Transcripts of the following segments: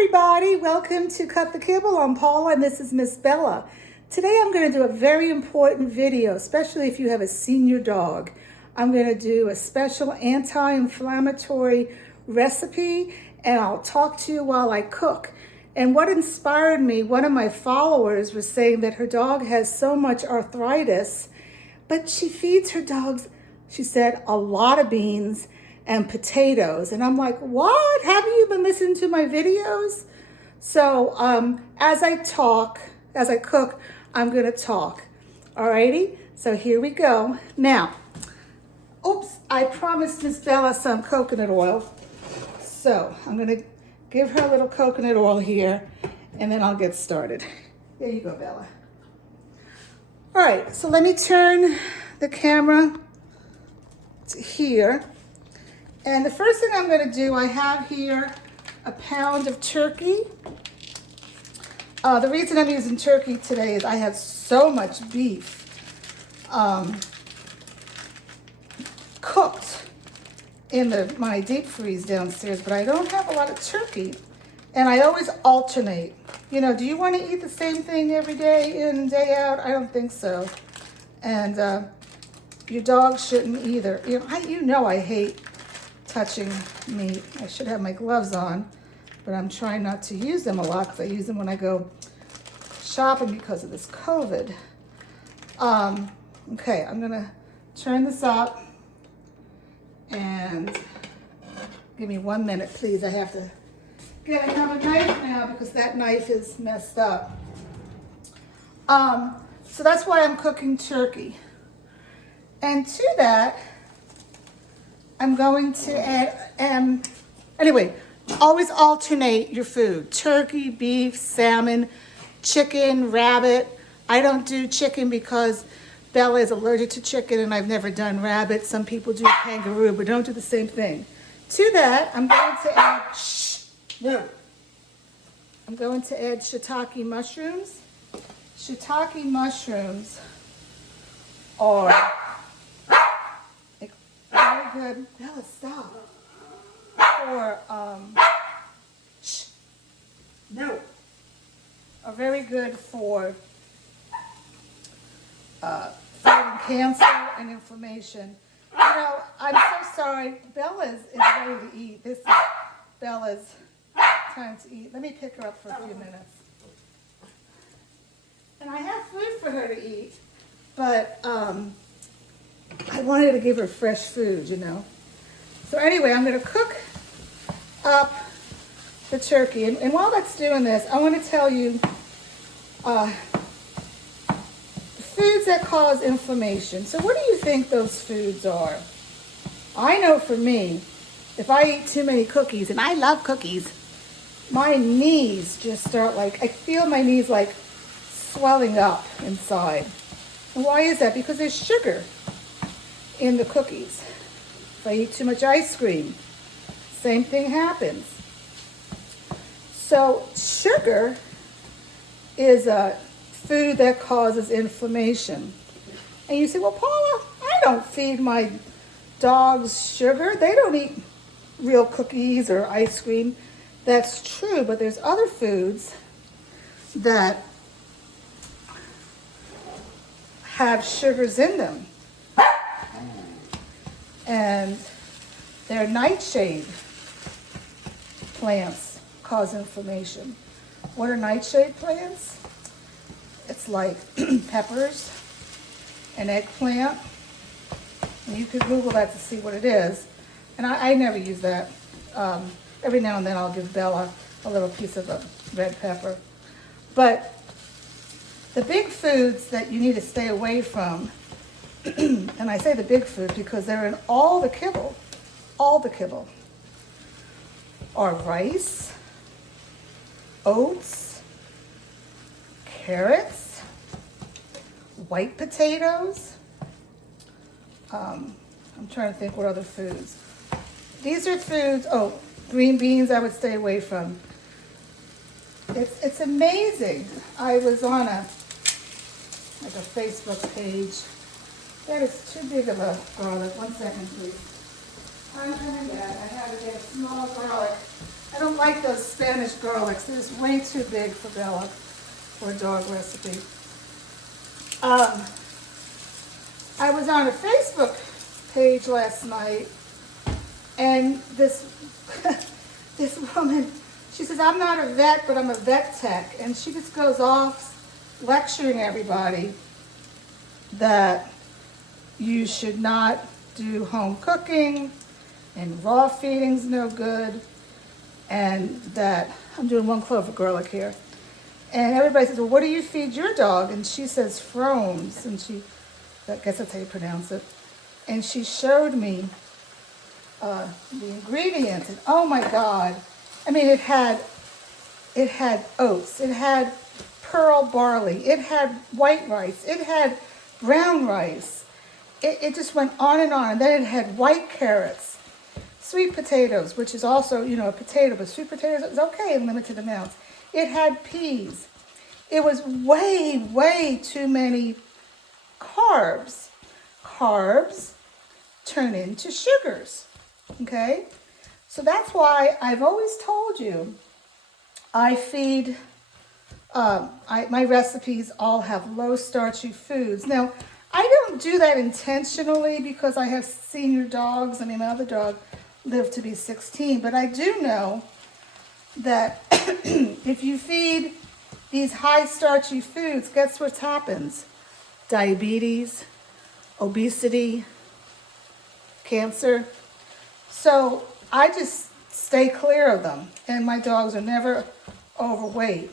everybody, welcome to Cut the Kibble. I'm Paula and this is Miss Bella. Today I'm going to do a very important video, especially if you have a senior dog. I'm going to do a special anti-inflammatory recipe and I'll talk to you while I cook. And what inspired me, one of my followers was saying that her dog has so much arthritis, but she feeds her dogs, she said, a lot of beans and potatoes. And I'm like, what? Haven't you been listening to my videos? So as I cook, I'm gonna talk. Alrighty, so here we go. Now, oops, I promised Miss Bella some coconut oil. So I'm gonna give her a little coconut oil here and then I'll get started. There you go, Bella. All right, so let me turn the camera to here. And the first thing I'm going to do, I have here a pound of turkey. The reason I'm using turkey today is I have so much beef cooked in my deep freeze downstairs, but I don't have a lot of turkey. And I always alternate. You know, do you want to eat the same thing every day in, day out? I don't think so. And your dog shouldn't either. You know I hate touching meat. I should have my gloves on, but I'm trying not to use them a lot because I use them when I go shopping because of this COVID. Okay, I'm gonna turn this up and give me 1 minute, please. I have to get another knife now because that knife is messed up. So that's why I'm cooking turkey. And to that, I'm going to add, anyway, always alternate your food. Turkey, beef, salmon, chicken, rabbit. I don't do chicken because Bella is allergic to chicken and I've never done rabbit. Some people do kangaroo, but don't do the same thing. To that, I'm going to add, I'm going to add shiitake mushrooms. Shiitake mushrooms are very good. Bella, stop. Or are very good for fighting cancer and inflammation. You know, I'm so sorry. Bella is ready to eat. This is Bella's time to eat. Let me pick her up for a few minutes. And I have food for her to eat, but I wanted to give her fresh food, you know. So anyway, I'm going to cook up the turkey. And while that's doing this, I want to tell you the foods that cause inflammation. So what do you think those foods are? I know for me, if I eat too many cookies, and I love cookies, my knees just start I feel my knees swelling up inside. And why is that? Because there's sugar in the cookies. If I eat too much ice cream, same thing happens. So sugar is a food that causes inflammation. And you say, well, Paula, I don't feed my dogs sugar. They don't eat real cookies or ice cream. That's true, but there's other foods that have sugars in them. And their nightshade plants cause inflammation. What are nightshade plants? It's like peppers, an eggplant. And you could Google that to see what it is. And I never use that. Every now and then I'll give Bella a little piece of a red pepper. But the big foods that you need to stay away from, and I say the big food because they're in all the kibble, are rice, oats, carrots, white potatoes. I'm trying to think what other foods. These are foods, green beans I would stay away from. It's amazing. I was on a Facebook page. That is too big of a garlic. 1 second, please. I'm coming back. I had to get a small garlic I don't like those Spanish garlics. They're just way too big for Bella for a dog recipe. I was on a Facebook page last night, and this this woman, she says, I'm not a vet, but I'm a vet tech. And she just goes off lecturing everybody that you should not do home cooking and raw feeding's no good, and that, I'm doing one clove of garlic here. And everybody says, well, what do you feed your dog? And she says Froms, and I guess that's how you pronounce it. And she showed me the ingredients, and oh my God. I mean, it had oats, it had pearl barley, it had white rice, it had brown rice. It just went on. And then it had white carrots, sweet potatoes, which is also, a potato, but sweet potatoes is okay in limited amounts. It had peas. It was way, way too many carbs. Carbs turn into sugars, okay? So that's why I've always told you I feed, my recipes all have low starchy foods. Now, I don't do that intentionally because I have senior dogs. I mean, my other dog lived to be 16, but I do know that if you feed these high starchy foods, guess what happens? Diabetes, obesity, cancer. So I just stay clear of them, and my dogs are never overweight.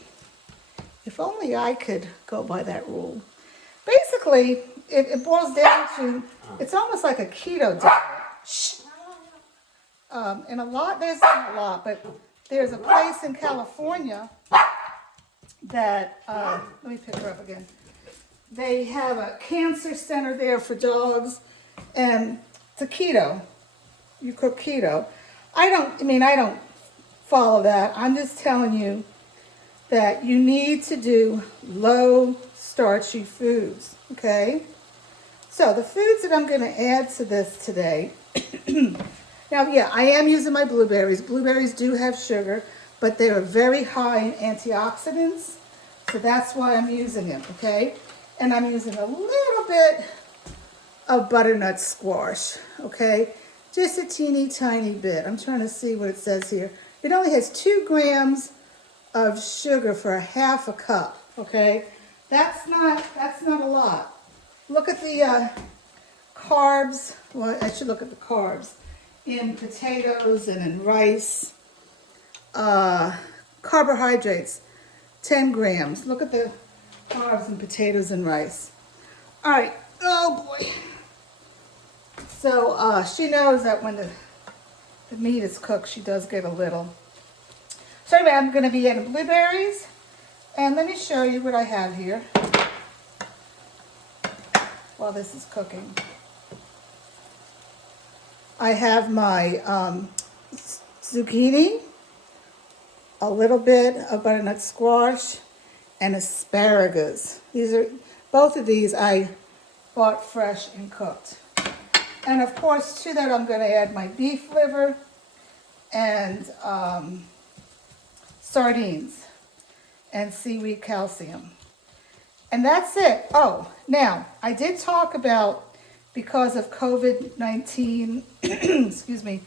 If only I could go by that rule. Basically, it boils down to, it's almost like a keto diet. Shh. And there's not a lot, but there's a place in California that, let me pick her up again. They have a cancer center there for dogs, and it's a keto. You cook keto. I don't follow that. I'm just telling you that you need to do low starchy foods, okay? So the foods that I'm going to add to this today, now, yeah, I am using my blueberries. Blueberries do have sugar, but they are very high in antioxidants, so that's why I'm using them, okay? And I'm using a little bit of butternut squash, okay? Just a teeny tiny bit. I'm trying to see what it says here. It only has 2 grams of sugar for a half a cup, okay? That's not a lot. Look at the carbs. Well, I should look at the carbs in potatoes and in rice. Carbohydrates, 10 grams. Look at the carbs in potatoes and rice. All right. Oh boy. So she knows that when the meat is cooked, she does get a little. So anyway, I'm going to be adding blueberries, and let me show you what I have here while this is cooking. I have my zucchini, a little bit of butternut squash, and asparagus. Both of these I bought fresh and cooked. And of course, to that I'm going to add my beef liver and sardines and seaweed calcium. And that's it. Oh, now, I did talk about, because of COVID-19, excuse me,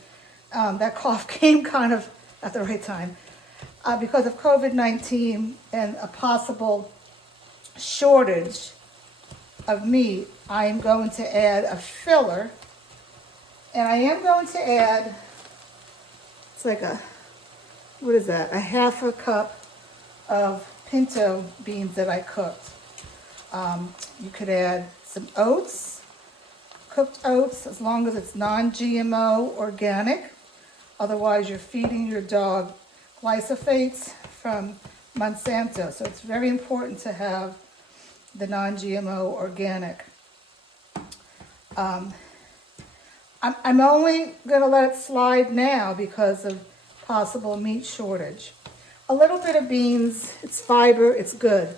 that cough came kind of at the right time. Because of COVID-19 and a possible shortage of meat, I am going to add a filler. And I am going to add, it's like what is that? A half a cup of pinto beans that I cooked. You could add some oats, cooked oats, as long as it's non-GMO organic. Otherwise, you're feeding your dog glyphosates from Monsanto. So it's very important to have the non-GMO organic. I'm only going to let it slide now because of possible meat shortage. A little bit of beans, it's fiber, it's good.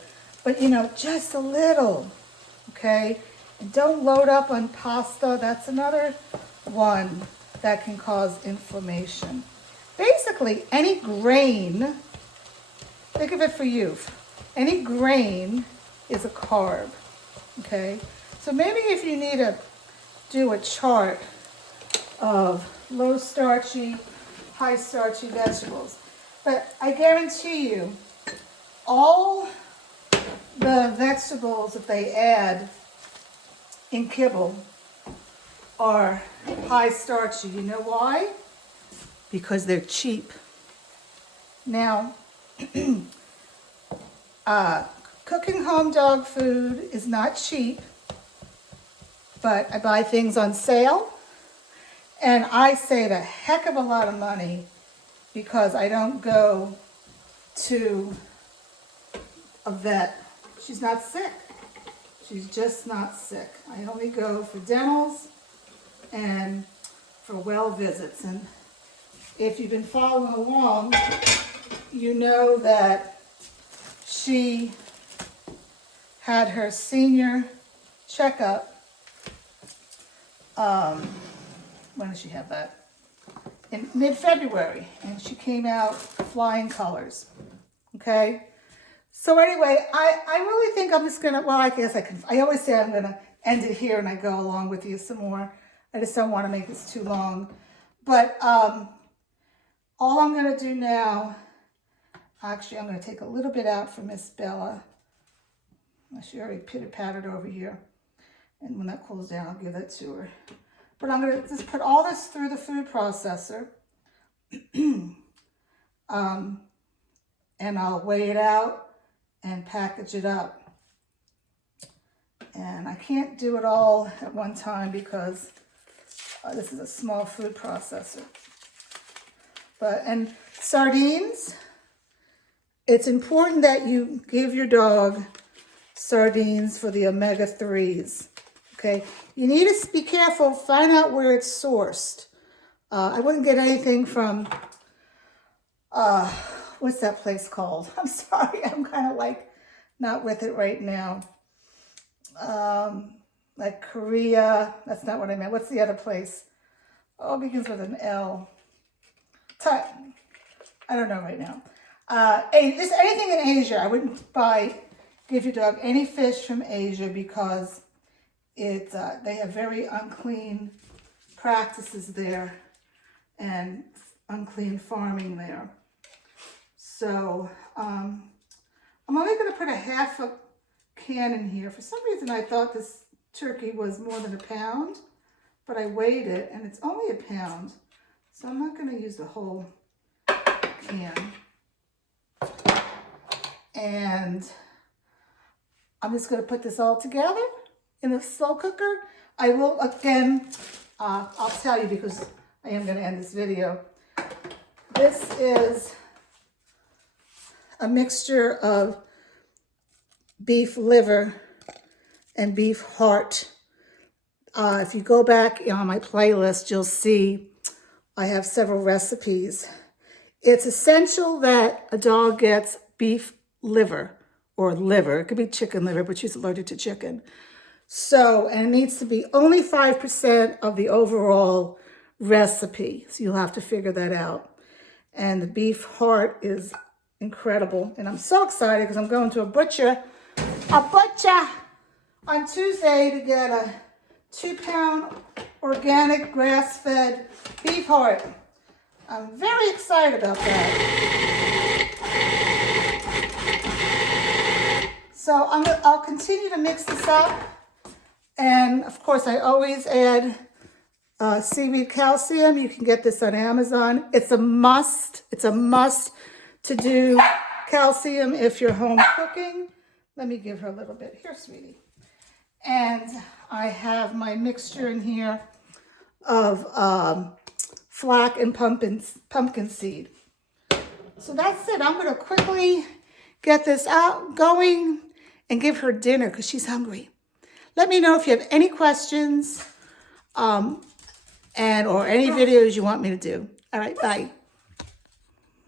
But, just a little, okay? And don't load up on pasta. That's another one that can cause inflammation. Basically, any grain, think of it for you, any grain is a carb, okay? So maybe if you need to do a chart of low starchy, high starchy vegetables, but I guarantee you, all the vegetables that they add in kibble are high starchy. You know why? Because they're cheap. Now, cooking home dog food is not cheap, but I buy things on sale, and I save a heck of a lot of money because I don't go to a vet. She's not sick. She's just not sick. I only go for dentals and for well visits. And if you've been following along, you know that she had her senior checkup. When did she have that? In mid-February, and she came out flying colors. Okay? So anyway, I really think I'm just gonna, well, I guess I always say I'm gonna end it here and I go along with you some more. I just don't want to make this too long. But all I'm gonna do now, actually I'm gonna take a little bit out for Miss Bella. She already pitter-pattered over here. And when that cools down, I'll give that to her. But I'm gonna just put all this through the food processor. And I'll weigh it out and package it up. And I can't do it all at one time because this is a small food processor. And sardines, it's important that you give your dog sardines for the omega-3s, okay? You need to be careful, find out where it's sourced. I wouldn't get anything from, what's that place called? I'm sorry, I'm kind of like not with it right now. Like Korea, that's not what I meant. What's the other place? Oh, it begins with an L. I don't know right now. Just anything in Asia, I wouldn't give your dog any fish from Asia because they have very unclean practices there and unclean farming there. So I'm only going to put a half a can in here. For some reason I thought this turkey was more than a pound, but I weighed it and it's only a pound. So I'm not going to use the whole can. And I'm just going to put this all together in a slow cooker. I will, again, I'll tell you because I am going to end this video. This is a mixture of beef liver and beef heart. If you go back on my playlist, you'll see I have several recipes. It's essential that a dog gets beef liver or liver. It could be chicken liver, but she's allergic to chicken. So, and it needs to be only 5% of the overall recipe. So you'll have to figure that out. And the beef heart is incredible. And I'm so excited because I'm going to a butcher on Tuesday to get a 2-pound organic grass-fed beef heart. I'm very excited about that. So I'll continue to mix this up. And of course, I always add seaweed calcium. You can get this on Amazon. It's a must. It's a must to do calcium if you're home cooking. Let me give her a little bit. Here, sweetie. And I have my mixture in here of flax and pumpkin seed. So that's it. I'm going to quickly get this out going and give her dinner because she's hungry. Let me know if you have any questions or any videos you want me to do. All right, bye.